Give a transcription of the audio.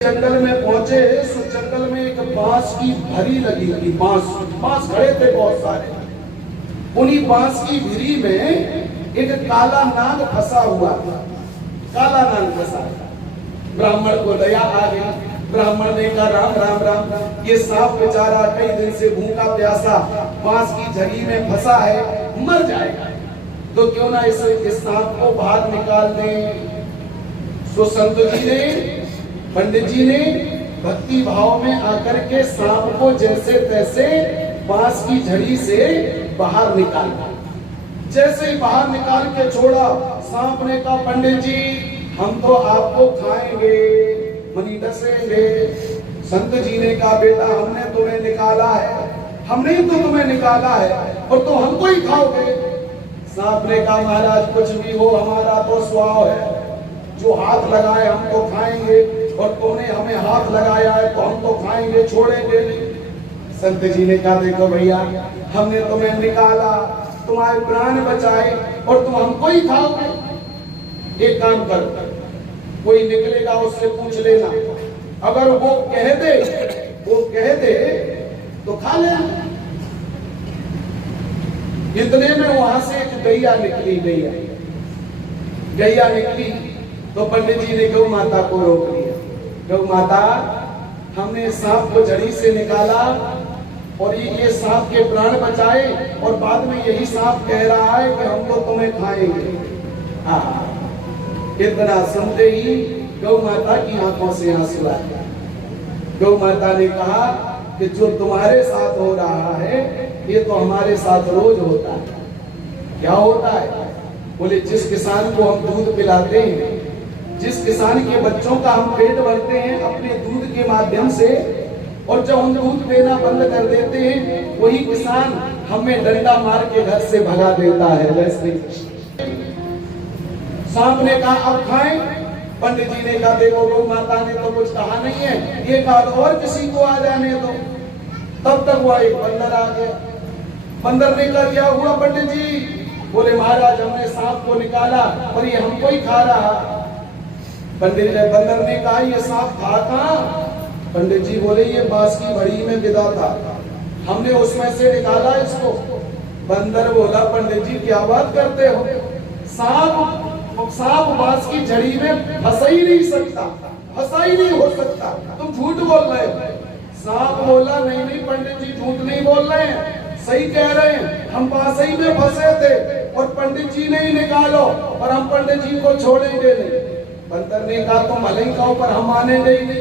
जंगल में पहुंचे। उस जंगल में एक बांस की भरी लगी थी। बांस खड़े थे बहुत सारे। उन्हीं बांस की भरी में एक काला नाग फंसा हुआ था। काला नाग फंसा। ब्राह्मण को दया आ गई। ब्राह्मण ने कहा राम राम राम, ये सांप बेचारा कई दिन से भूखा प्यासा बांस की झड़ी में फंसा है, मर जाएगा, तो क्यों ना इस सांप को बाहर निकाल दें। सो संत जी ने, पंडित जी ने भक्ति भाव में आकर के सांप को जैसे तैसे बांस की झड़ी से बाहर निकाला। जैसे ही बाहर निकाल के छोड़ा, सांप ने कहा पंडित जी हम तो आपको खाएंगे, मनी डसेंगे। संत जी ने कहा बेटा हमने तुम्हें निकाला है, हमने ही तो तुम्हें निकाला है और तुम हमको ही खाओगे। सांप ने कहा महाराज कुछ भी हो, हमारा तो स्वभाव है, जो हाथ लगाए हम तो खाएंगे और तुमने हमें हाथ लगाया है तो हम तो खाएंगे, छोड़ेंगे नहीं। संत जी ने कहा देखो भैया, हमने तुम्हें निकाला, तुम्हारे प्राण बचाए और तुम हमको ही खाओगे। एक काम कर, कोई निकलेगा उससे पूछ लेना, अगर वो कह दे तो खा लेना। इतने में वहां से एक गैया निकली। गैया निकली तो पंडित जी ने गौ माता को रोक लिया। गौ माता, हमने सांप को जड़ी से निकाला और ये सांप के प्राण बचाए और बाद में यही सांप कह रहा है कि हम तो तुम्हें खाएंगे। इतना सुनते ही गौ माता की आंखों से आंसू आ गया। गौ माता ने कहा कि जो तुम्हारे साथ हो रहा है ये तो हमारे साथ रोज होता है। क्या होता है? बोले जिस किसान को हम दूध पिलाते हैं, जिस किसान के बच्चों का हम पेट भरते हैं अपने दूध के माध्यम से, और जब हम दूध देना बंद कर देते हैं वही किसान हमें डंडा मार के घर से भगा देता है। वैसे सांप ने कहा अब खाएं। पंडित जी ने कहा देखो गौ माता ने तो कुछ कहा नहीं है, ये कहा और किसी को आ जाने दो। तब तक हुआ एक बंदर आ गया। बंदर ने कहा क्या हुआ पंडित जी? बोले महाराज हमने सांप को निकाला और ये हमको ही खा रहा। बंदर ने कहा ये सांप था कहां? पंडित जी बोले ये बांस की भड़ी में विदा था, हमने उसमें से निकाला इसको। बंदर बोला पंडित जी क्या बात करते हो, सांप बांस की झड़ी में फंसा ही नहीं सकता, फंसा ही नहीं हो सकता, तुम झूठ बोल रहे हो। सांप बोला नहीं पंडित जी झूठ नहीं बोल रहे हैं, सही कह रहे हैं, हम बांस ही में फंसे थे और पंडित जी ने ही निकालो और हम पंडित जी को छोड़ेंगे नहीं। बंदर ने कहा तुम भले ही कहो पर हम मानेंगे ही नहीं।